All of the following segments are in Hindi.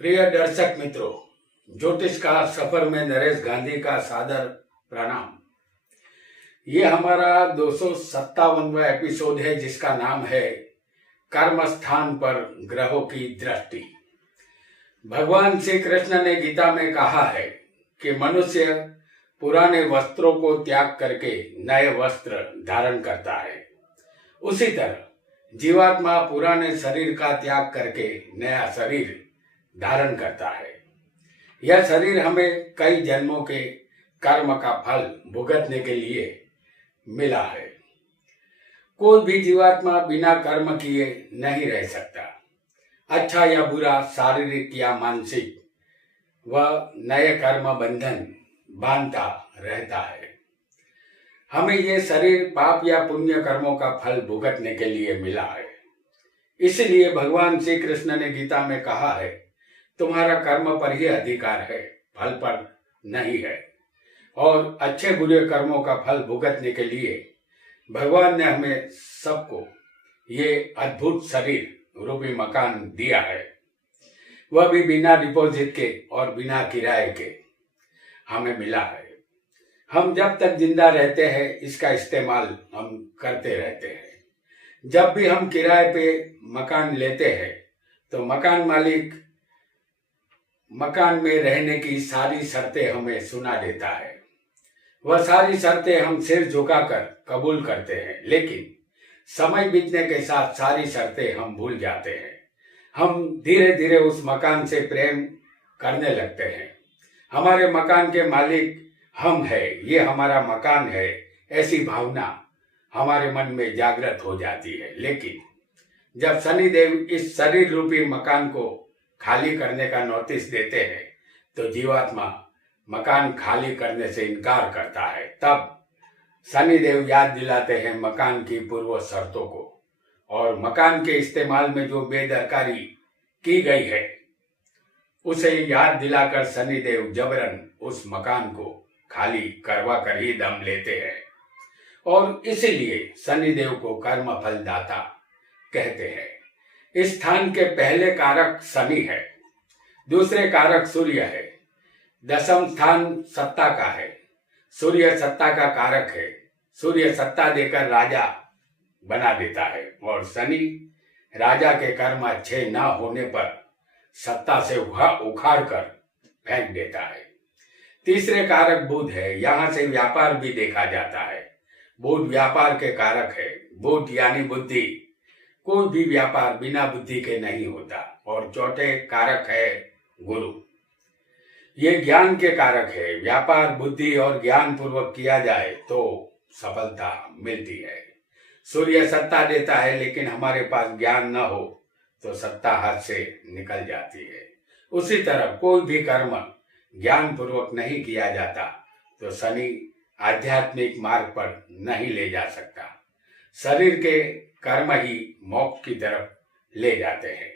प्रिय दर्शक मित्रों, ज्योतिष का सफर में नरेश गांधी का सादर प्रणाम। ये हमारा 257वां एपिसोड है जिसका नाम है कर्म स्थान पर ग्रहों की दृष्टि। भगवान श्री कृष्ण ने गीता में कहा है कि मनुष्य पुराने वस्त्रों को त्याग करके नए वस्त्र धारण करता है। उसी तरह जीवात्मा पुराने शरीर का त्याग करके नया शरीर धारण करता है। यह शरीर हमें कई जन्मों के कर्म का फल भुगतने के लिए मिला है। कोई भी जीवात्मा बिना कर्म किए नहीं रह सकता। अच्छा या बुरा, शारीरिक या मानसिक, वह नए कर्म बंधन बांधता रहता है। हमें यह शरीर पाप या पुण्य कर्मों का फल भुगतने के लिए मिला है। इसलिए भगवान श्री कृष्ण ने गीता में कहा है, तुम्हारा कर्म पर ही अधिकार है, फल पर नहीं है। और अच्छे बुरे कर्मों का फल भुगतने के लिए भगवान ने हमें सबको ये अद्भुत शरीर रूपी मकान दिया है, वह भी बिना डिपॉजिट के और बिना किराए के हमें मिला है। हम जब तक जिंदा रहते हैं इसका इस्तेमाल हम करते रहते हैं। जब भी हम किराए पे मकान लेते हैं तो मकान मालिक मकान में रहने की सारी शर्तें हमें सुना देता है। वह सारी शर्तें हम सिर झुकाकर कबूल करते हैं, लेकिन समय बीतने के साथ सारी शर्तें हम भूल जाते हैं। हम धीरे धीरे उस मकान से प्रेम करने लगते हैं। हमारे मकान के मालिक हम हैं, ये हमारा मकान है, ऐसी भावना हमारे मन में जागृत हो जाती है। लेकिन जब शनिदेव इस शरीर रूपी मकान को खाली करने का नोटिस देते हैं तो जीवात्मा मकान खाली करने से इनकार करता है। तब शनिदेव याद दिलाते हैं मकान की पूर्व शर्तों को, और मकान के इस्तेमाल में जो बेदरकारी की गई है उसे याद दिलाकर शनिदेव जबरन उस मकान को खाली करवा कर ही दम लेते हैं। और इसीलिए शनिदेव को कर्म फल दाता कहते हैं। इस स्थान के पहले कारक शनि है, दूसरे कारक सूर्य है, दशम स्थान सत्ता का है। सूर्य सत्ता का कारक है। सूर्य सत्ता देकर राजा बना देता है और शनि राजा के कर्म अच्छे न होने पर सत्ता से उखाड़ कर फेंक देता है। तीसरे कारक बुध है। यहाँ से व्यापार भी देखा जाता है। बुध व्यापार के कारक है। बुध यानी बुद्धि। कोई भी व्यापार बिना बुद्धि के नहीं होता। और चौथे कारक है गुरु। ये ज्ञान के कारक है। व्यापार बुद्धि और ज्ञान पूर्वक किया जाए तो सफलता मिलती है। सूर्य सत्ता देता है, लेकिन हमारे पास ज्ञान न हो तो सत्ता हाथ से निकल जाती है। उसी तरह कोई भी कर्म ज्ञान पूर्वक नहीं किया जाता तो शनि आध्यात्मिक मार्ग पर नहीं ले जा सकता। शरीर के कर्म ही मोक्ष की तरफ ले जाते हैं।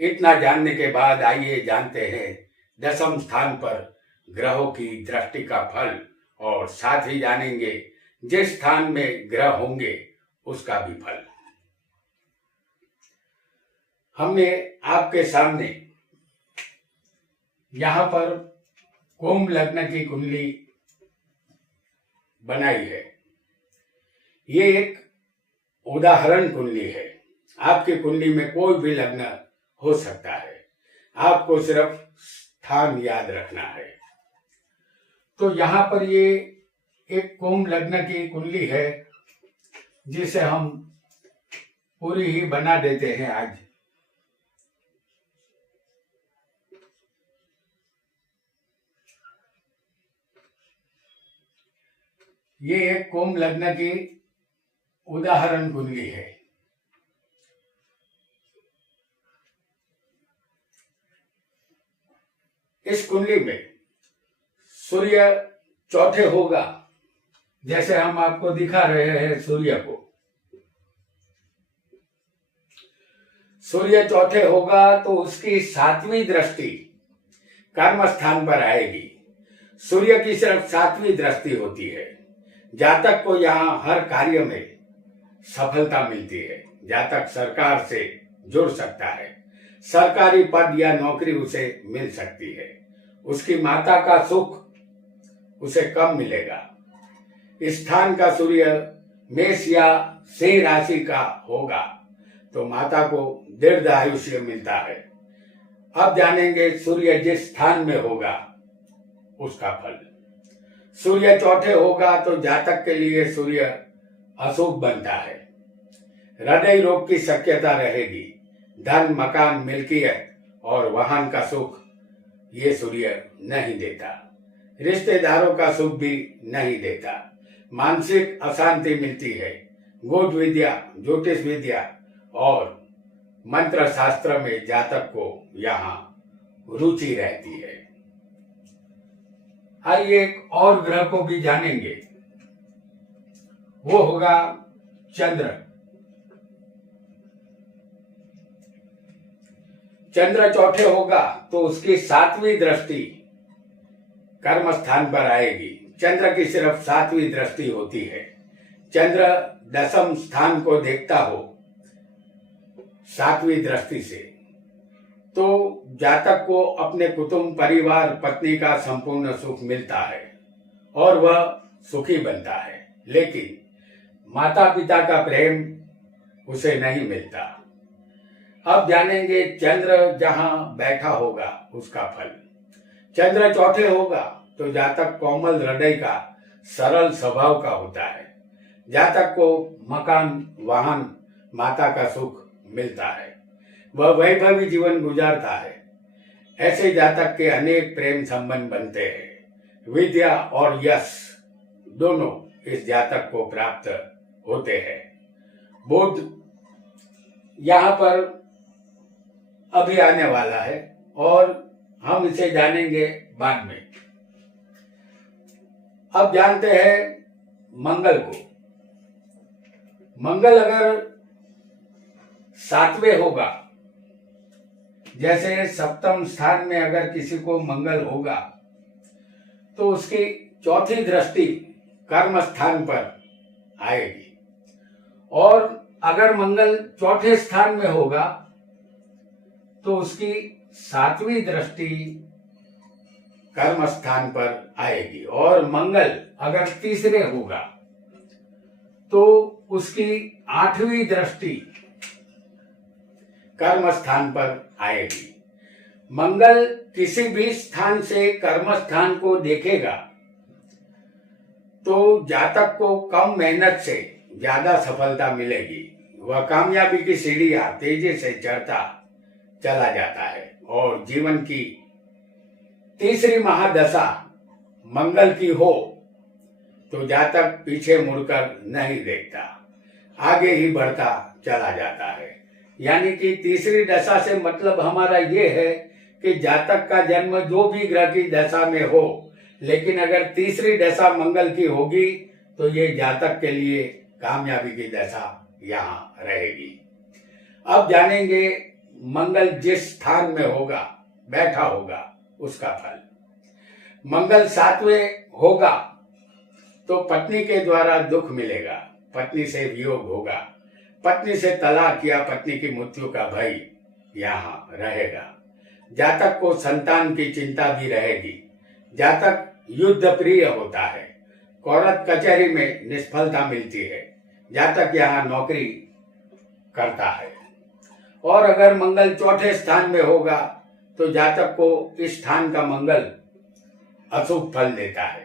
इतना जानने के बाद आइए जानते हैं दशम स्थान पर ग्रहों की दृष्टि का फल, और साथ ही जानेंगे जिस स्थान में ग्रह होंगे उसका भी फल। हमने आपके सामने यहाँ पर कुंभ लग्न की कुंडली बनाई है। ये एक उदाहरण कुंडली है। आपकी कुंडली में कोई भी लग्न हो सकता है, आपको सिर्फ स्थान याद रखना है। तो यहाँ पर ये एक कुंभ लग्न की कुंडली है जिसे हम पूरी ही बना देते हैं आज। ये एक कुंभ लग्न की उदाहरण कुंडली है। इस कुंडली में सूर्य चौथे होगा, जैसे हम आपको दिखा रहे हैं सूर्य को। सूर्य चौथे होगा तो उसकी 7वीं दृष्टि कर्म स्थान पर आएगी। सूर्य की सिर्फ 7वीं दृष्टि होती है। जातक को यहाँ हर कार्य में सफलता मिलती है। जातक सरकार से जुड़ सकता है, सरकारी पद या नौकरी उसे मिल सकती है। उसकी माता का सुख उसे कम मिलेगा। स्थान का सूर्य मेष या सिंह राशि का होगा तो माता को दीर्घ आयुष्य मिलता है। अब जानेंगे सूर्य जिस स्थान में होगा उसका फल। सूर्य चौथे होगा तो जातक के लिए सूर्य अशुभ बनता है। हृदय रोग की शक्यता रहेगी। धन, मकान, मिल्कियत और वाहन का सुख ये सूर्य नहीं देता। रिश्तेदारों का सुख भी नहीं देता। मानसिक अशांति मिलती है। गुड विद्या, ज्योतिष विद्या और मंत्र शास्त्र में जातक को यहाँ रुचि रहती है। आइए एक और ग्रह को भी जानेंगे, वो होगा चंद्र। चंद्र चौथे होगा तो उसकी 7वीं दृष्टि कर्म स्थान पर आएगी। चंद्र की सिर्फ 7वीं दृष्टि होती है। चंद्र 10वें स्थान को देखता हो 7वीं दृष्टि से तो जातक को अपने कुटुंब, परिवार, पत्नी का संपूर्ण सुख मिलता है और वह सुखी बनता है। लेकिन माता पिता का प्रेम उसे नहीं मिलता। अब जानेंगे चंद्र जहां बैठा होगा उसका फल। चंद्र चौथे होगा तो जातक कोमल हृदय का, सरल स्वभाव का होता है। जातक को मकान, वाहन, माता का सुख मिलता है। वह वैभवी जीवन गुजारता है। ऐसे जातक के अनेक प्रेम संबंध बनते हैं। विद्या और यश दोनों इस जातक को प्राप्त होते हैं। बुध यहाँ पर अभी आने वाला है और हम इसे जानेंगे बाद में। अब जानते हैं मंगल को। मंगल अगर 7वें होगा, जैसे 7वें स्थान में अगर किसी को मंगल होगा तो उसकी चौथी दृष्टि कर्म स्थान पर आएगी। और अगर मंगल चौथे स्थान में होगा तो उसकी 7वीं दृष्टि कर्म स्थान पर आएगी। और मंगल अगर तीसरे होगा तो उसकी 8वीं दृष्टि कर्म स्थान पर आएगी। मंगल किसी भी स्थान से कर्म स्थान को देखेगा तो जातक को कम मेहनत से ज्यादा सफलता मिलेगी। वह कामयाबी की सीढ़ियां तेजी से चढ़ता चला जाता है और जीवन की तीसरी महादशा मंगल की हो तो जातक पीछे मुड़कर नहीं देखता, आगे ही बढ़ता चला जाता है। यानी कि तीसरी दशा से मतलब हमारा ये है कि जातक का जन्म जो भी ग्रह की दशा में हो, लेकिन अगर तीसरी दशा मंगल की होगी तो ये जातक के लिए कामयाबी की दशा यहाँ रहेगी। अब जानेंगे मंगल जिस स्थान में होगा, बैठा होगा, उसका फल। मंगल 7वें होगा तो पत्नी के द्वारा दुख मिलेगा, पत्नी से वियोग होगा, पत्नी से तलाक या पत्नी की मृत्यु का भय यहाँ रहेगा। जातक को संतान की चिंता भी रहेगी। जातक युद्ध प्रिय होता है। कोर्ट कचहरी में निष्फलता मिलती है। जातक यहाँ नौकरी करता है। और अगर मंगल चौथे स्थान में होगा तो जातक को इस स्थान का मंगल अशुभ फल देता है।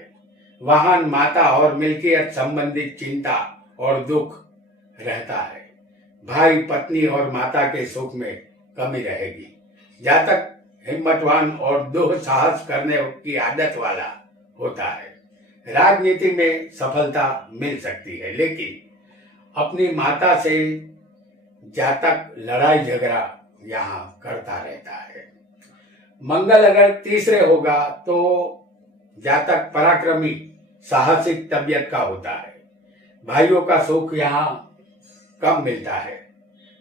वाहन, माता और मिल्कियत संबंधित चिंता और दुख रहता है। भाई, पत्नी और माता के सुख में कमी रहेगी। जातक हिम्मतवान और दुस्साहस करने की आदत वाला होता है। राजनीति में सफलता मिल सकती है, लेकिन अपनी माता से जातक लड़ाई झगड़ा यहाँ करता रहता है। मंगल अगर तीसरे होगा तो जातक पराक्रमी, साहसिक तबियत का होता है। भाइयों का सुख यहाँ कम मिलता है।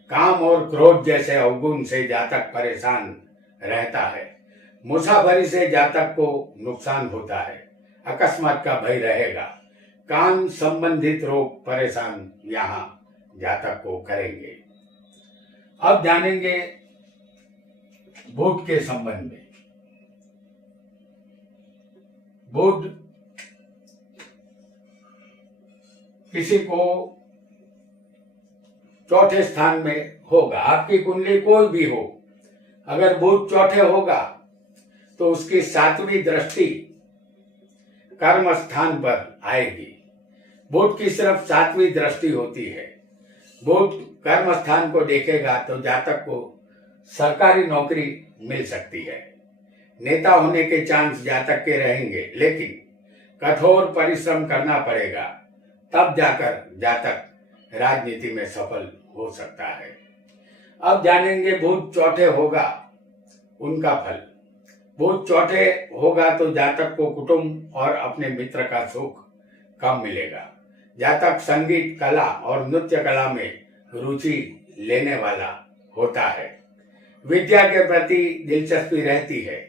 काम और क्रोध जैसे अवगुण से जातक परेशान रहता है। मुसाफरी से जातक को नुकसान होता है। अकस्मात का भय रहेगा। कान संबंधित रोग परेशान यहाँ जातक को करेंगे। अब जानेंगे बुध के संबंध में। बुध किसी को चौथे स्थान में होगा, आपकी कुंडली कोई भी हो, अगर बुध चौथे होगा तो उसकी 7वीं दृष्टि कर्म स्थान पर आएगी। बुध की सिर्फ 7वीं दृष्टि होती है। बुध कर्म स्थान को देखेगा तो जातक को सरकारी नौकरी मिल सकती है। नेता होने के चांस जातक के रहेंगे, लेकिन कठोर परिश्रम करना पड़ेगा, तब जाकर जातक राजनीति में सफल हो सकता है। अब जानेंगे बुध चौथे होगा उनका फल। बुध चौथे होगा तो जातक को कुटुंब और अपने मित्र का सुख कम मिलेगा। जातक संगीत कला और नृत्य कला में रुचि लेने वाला होता है। विद्या के प्रति दिलचस्पी रहती है।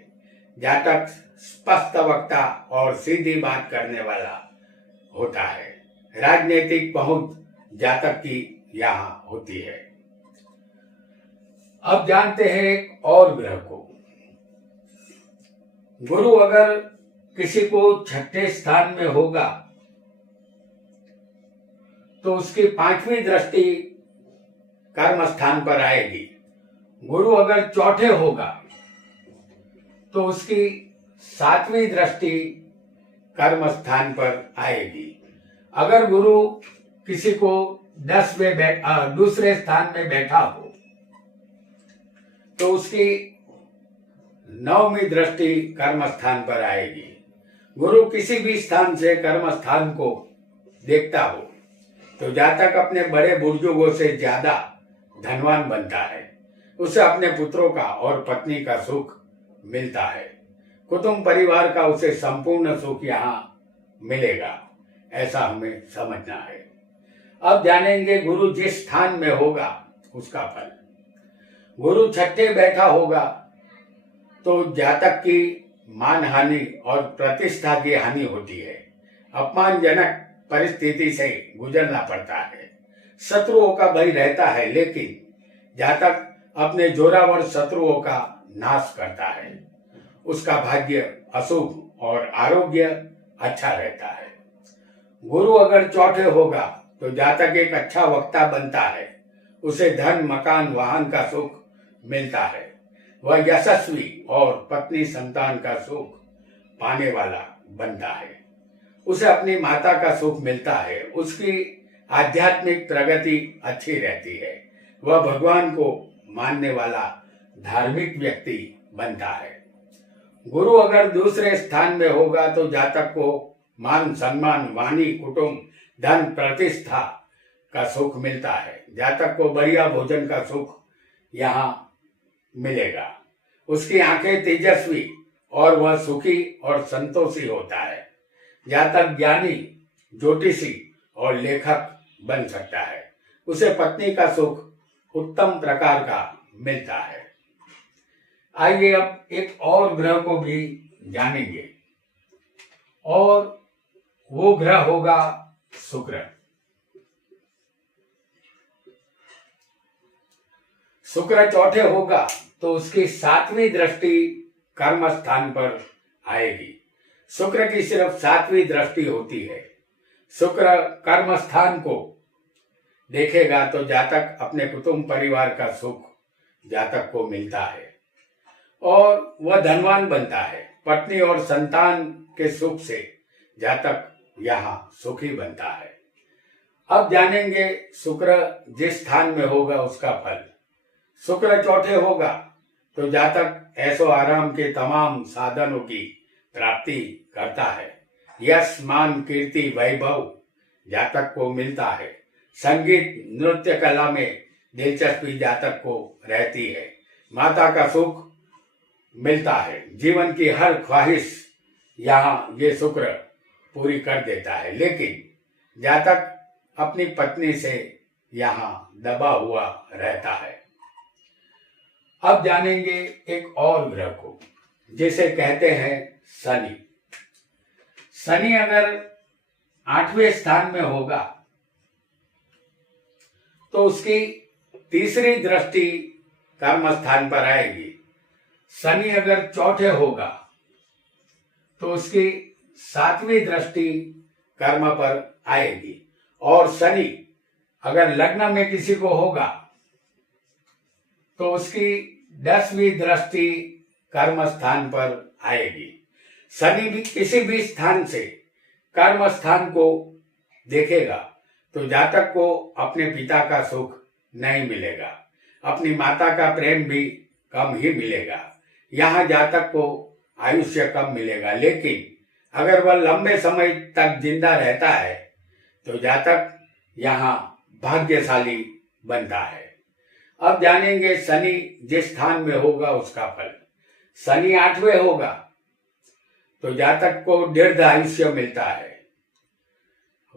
जातक स्पष्ट वक्ता और सीधी बात करने वाला होता है। राजनीतिक पहुंच जातक की यहाँ होती है। अब जानते हैं एक और ग्रह को। गुरु अगर किसी को 6ठे स्थान में होगा तो उसकी 5वीं दृष्टि कर्म स्थान पर आएगी। गुरु अगर चौथे होगा तो उसकी 7वीं दृष्टि कर्म स्थान पर आएगी। अगर गुरु किसी को 10वें दूसरे स्थान में बैठा हो तो उसकी 9वीं दृष्टि कर्म स्थान पर आएगी। गुरु किसी भी स्थान से कर्म स्थान को देखता हो तो जातक अपने बड़े बुजुर्गों से ज्यादा धनवान बनता है। उसे अपने पुत्रों का और पत्नी का सुख मिलता है। कुटुंब परिवार का उसे संपूर्ण सुख यहाँ मिलेगा, ऐसा हमें समझना है। अब जानेंगे गुरु जिस स्थान में होगा उसका फल। गुरु 6ठे बैठा होगा तो जातक की मान हानि और प्रतिष्ठा की हानि होती है। अपमानजनक परिस्थिति से गुजरना पड़ता है। शत्रुओं का भय रहता है, लेकिन जातक अपने जोरावर शत्रुओं का नाश करता है। उसका भाग्य अशुभ और आरोग्य अच्छा रहता है। गुरु अगर चौथे होगा तो जातक एक अच्छा वक्ता बनता है। उसे धन, मकान, वाहन का सुख मिलता है। वह यशस्वी और पत्नी संतान का सुख पाने वाला बनता है। उसे अपनी माता का सुख मिलता है। उसकी आध्यात्मिक प्रगति अच्छी रहती है। वह भगवान को मानने वाला धार्मिक व्यक्ति बनता है। गुरु अगर दूसरे स्थान में होगा तो जातक को मान, सम्मान, वाणी, कुटुंब, धन, प्रतिष्ठा का सुख मिलता है। जातक को बढ़िया भोजन का सुख यहाँ मिलेगा। उसकी आंखें तेजस्वी और वह सुखी और संतोषी होता है। जातक ज्ञानी, ज्योतिषी और लेखक बन सकता है। उसे पत्नी का सुख उत्तम प्रकार का मिलता है। आइए अब एक और ग्रह को भी जानेंगे, और वो ग्रह होगा शुक्र। शुक्र चौथे होगा तो उसकी 7वीं दृष्टि कर्म स्थान पर आएगी। शुक्र की सिर्फ 7वीं दृष्टि होती है। शुक्र कर्म स्थान को देखेगा तो जातक अपने कुटुंब परिवार का सुख जातक को मिलता है और वह धनवान बनता है। पत्नी और संतान के सुख से जातक यहाँ सुखी बनता है। अब जानेंगे शुक्र जिस स्थान में होगा उसका फल। शुक्र चौथे होगा तो जातक ऐशो आराम के तमाम साधनों की प्राप्ति करता है। यश, मान, कीर्ति, वैभव जातक को मिलता है। संगीत, नृत्य कला में दिलचस्पी जातक को रहती है। माता का सुख मिलता है। जीवन की हर ख्वाहिश यहाँ ये शुक्र पूरी कर देता है, लेकिन जातक अपनी पत्नी से यहाँ दबा हुआ रहता है। अब जानेंगे एक और ग्रह को जिसे कहते हैं शनि। शनि अगर 8वें स्थान में होगा तो उसकी 3री दृष्टि कर्म स्थान पर आएगी। शनि अगर चौथे होगा तो उसकी 7वीं दृष्टि कर्म पर आएगी, और शनि अगर लग्न में किसी को होगा तो उसकी 10वीं दृष्टि कर्म स्थान पर आएगी। शनि भी किसी भी स्थान से कर्म स्थान को देखेगा तो जातक को अपने पिता का सुख नहीं मिलेगा, अपनी माता का प्रेम भी कम ही मिलेगा। यहाँ जातक को आयुष्य कम मिलेगा, लेकिन अगर वह लंबे समय तक जिंदा रहता है तो जातक यहाँ भाग्यशाली बनता है। अब जानेंगे शनि जिस स्थान में होगा उसका फल। शनि 8वें होगा तो जातक को दीर्घ आयुष्य मिलता है।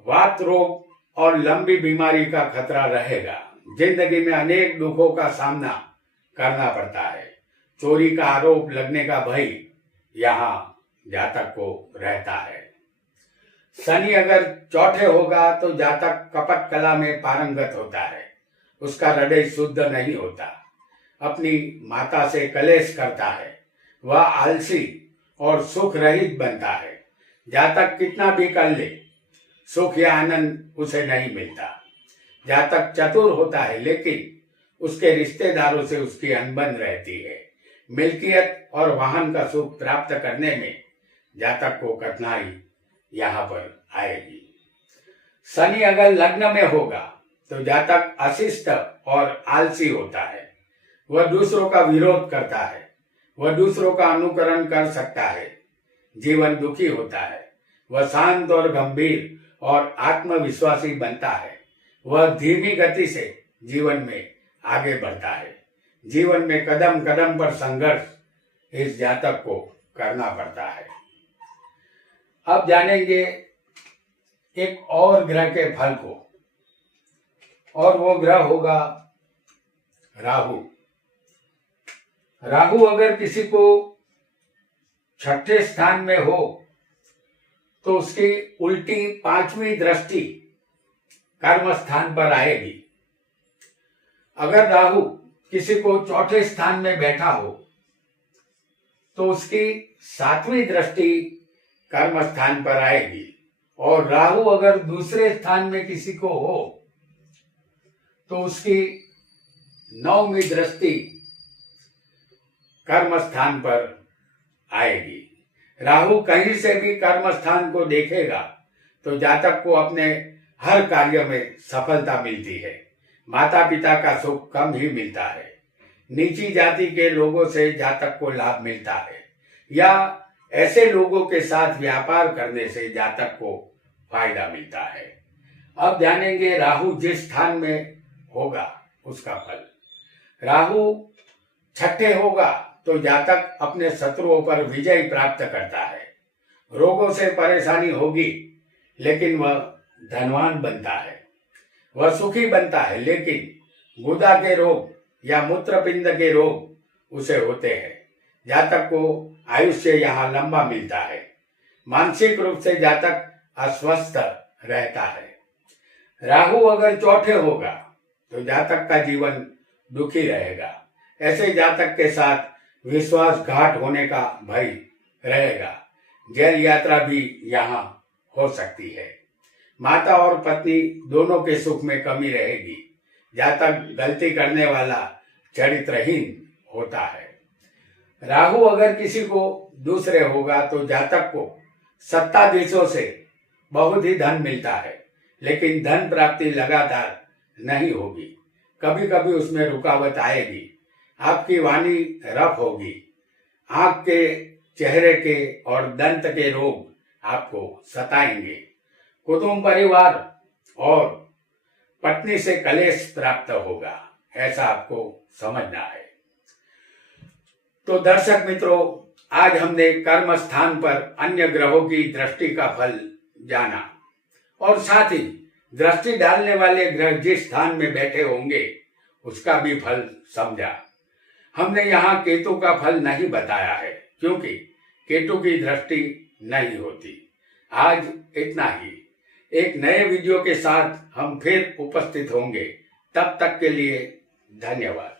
वात रोग और लंबी बीमारी का खतरा रहेगा। जिंदगी में अनेक दुखों का सामना करना पड़ता है। चोरी का आरोप लगने का भय यहाँ जातक को रहता है। शनि अगर चौथे होगा तो जातक कपट कला में पारंगत होता है। उसका हृदय शुद्ध नहीं होता, अपनी माता से कलेश करता है, वह आलसी और सुख रहित बनता है। जातक कितना भी कर ले, सुख या आनंद उसे नहीं मिलता। जातक चतुर होता है, लेकिन उसके रिश्तेदारों से उसकी अनबन रहती है। मिल्कियत और वाहन का सुख प्राप्त करने में जातक को कठिनाई यहाँ पर आएगी। शनि अगर लग्न में होगा तो जातक अशिष्ट और आलसी होता है। वह दूसरों का विरोध करता है, वह दूसरों का अनुकरण कर सकता है। जीवन दुखी होता है। वह शांत और गंभीर और आत्मविश्वासी बनता है। वह धीमी गति से जीवन में आगे बढ़ता है। जीवन में कदम कदम पर संघर्ष इस जातक को करना पड़ता है। अब जानेंगे एक और ग्रह के फल को, और वो ग्रह होगा राहु। राहु अगर किसी को 6ठे स्थान में हो तो उसकी उल्टी 5वीं दृष्टि कर्म स्थान पर आएगी। अगर राहु किसी को चौथे स्थान में बैठा हो तो उसकी 7वीं दृष्टि कर्म स्थान पर आएगी, और राहु अगर दूसरे स्थान में किसी को हो तो उसकी 9वीं दृष्टि कर्म स्थान पर आएगी। राहु कहीं से भी कर्म स्थान को देखेगा तो जातक को अपने हर कार्य में सफलता मिलती है। माता पिता का सुख कम ही मिलता है। नीची जाति के लोगों से जातक को लाभ मिलता है, या ऐसे लोगों के साथ व्यापार करने से जातक को फायदा मिलता है। अब जानेंगे राहु जिस स्थान में होगा उसका फल। राहु 6ठे होगा तो जातक अपने शत्रुओं पर विजय प्राप्त करता है। रोगों से परेशानी होगी लेकिन वह धनवान बनता है। वह सुखी बनता है, लेकिन गुदा के रोग या मूत्रपिंड के रोग उसे होते हैं। जातक को आयुष्य यहाँ लंबा मिलता है। मानसिक रूप से जातक अस्वस्थ रहता है। राहु अगर चौथे होगा तो जातक का जीवन दुखी रहेगा। ऐसे जातक के साथ विश्वासघात होने का भय रहेगा। जेल यात्रा भी यहाँ हो सकती है। माता और पत्नी दोनों के सुख में कमी रहेगी। जातक गलती करने वाला चरित्रहीन होता है। राहु अगर किसी को दूसरे होगा तो जातक को सत्ताधीशों से बहुत ही धन मिलता है, लेकिन धन प्राप्ति लगातार नहीं होगी। कभी कभी उसमें रुकावट आएगी। आपकी वाणी रफ होगी। आंख के, चेहरे के और दंत के रोग आपको सताएंगे। कुटुंब, परिवार और पत्नी से कलेश प्राप्त होगा, ऐसा आपको समझना है। तो दर्शक मित्रों, आज हमने कर्म स्थान पर अन्य ग्रहों की दृष्टि का फल जाना, और साथ ही दृष्टि डालने वाले ग्रह जिस स्थान में बैठे होंगे उसका भी फल समझा। हमने यहाँ केतु का फल नहीं बताया है, क्योंकि केतु की दृष्टि नहीं होती। आज इतना ही। एक नए वीडियो के साथ हम फिर उपस्थित होंगे। तब तक के लिए धन्यवाद।